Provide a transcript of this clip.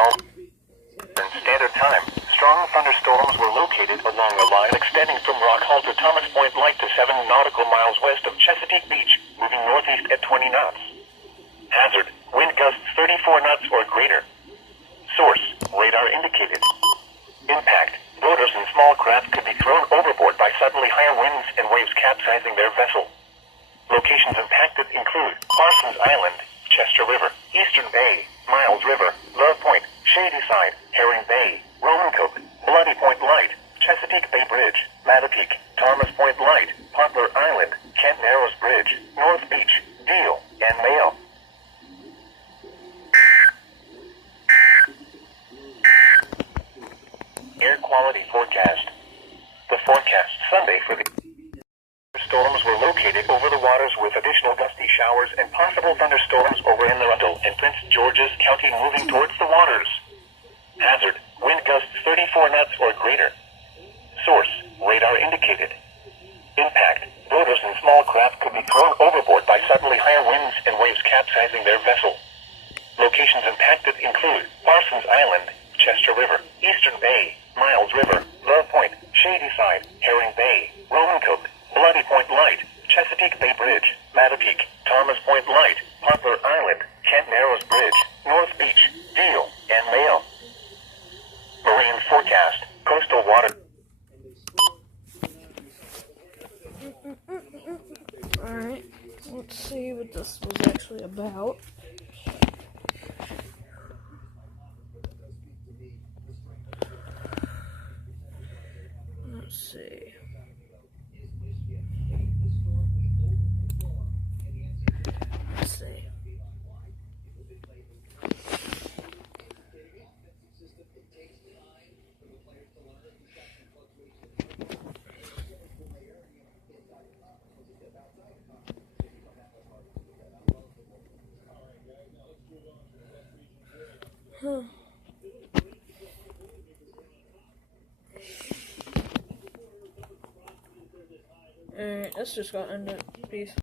12 Standard Time. Strong thunderstorms were located along a line extending from Rockall to Thomas Point Light to 7 nautical miles west of Chesapeake Beach, moving northeast at 20 knots. Hazard, wind gusts 34 knots or greater. Source, radar indicated. Impact, boaters and small craft could be thrown overboard by suddenly higher winds and waves capsizing their vessel. Locations impacted include Parsons Island, Chester River, Eastern Bay, Miles River, Love Point, Shadyside, Herring Bay, Roanoke, Bloody Point Light, Chesapeake Bay Bridge, Mattapique, Thomas Point Light, Poplar Island, Kent Narrows Bridge, North Beach, Deal, and Mayo. Air quality forecast. The forecast Sunday for the storms were located over the waters with additional gusty showers and possible thunderstorms over in the Rundle and Prince George's County moving towards the waters. Hazard, wind gusts 34 knots or greater. Source, radar indicated. Impact, boaters and small craft could be thrown overboard by suddenly higher winds and waves capsizing their vessel. Locations impacted include Parsons Island, Chester River, Eastern Bay, Miles River, Love Point, Shadyside, Herring Bay, Roanoke, Bloody Point Light, Chesapeake Bay Bridge, Mattapique, Thomas Point Light, Poplar Island, Kent Narrows Bridge, North Beach, Deal, and Mayo. Marine forecast, coastal water. Alright, let's see what this was actually about. Let's see. Let's see. Alright, that's just gonna end it. Peace.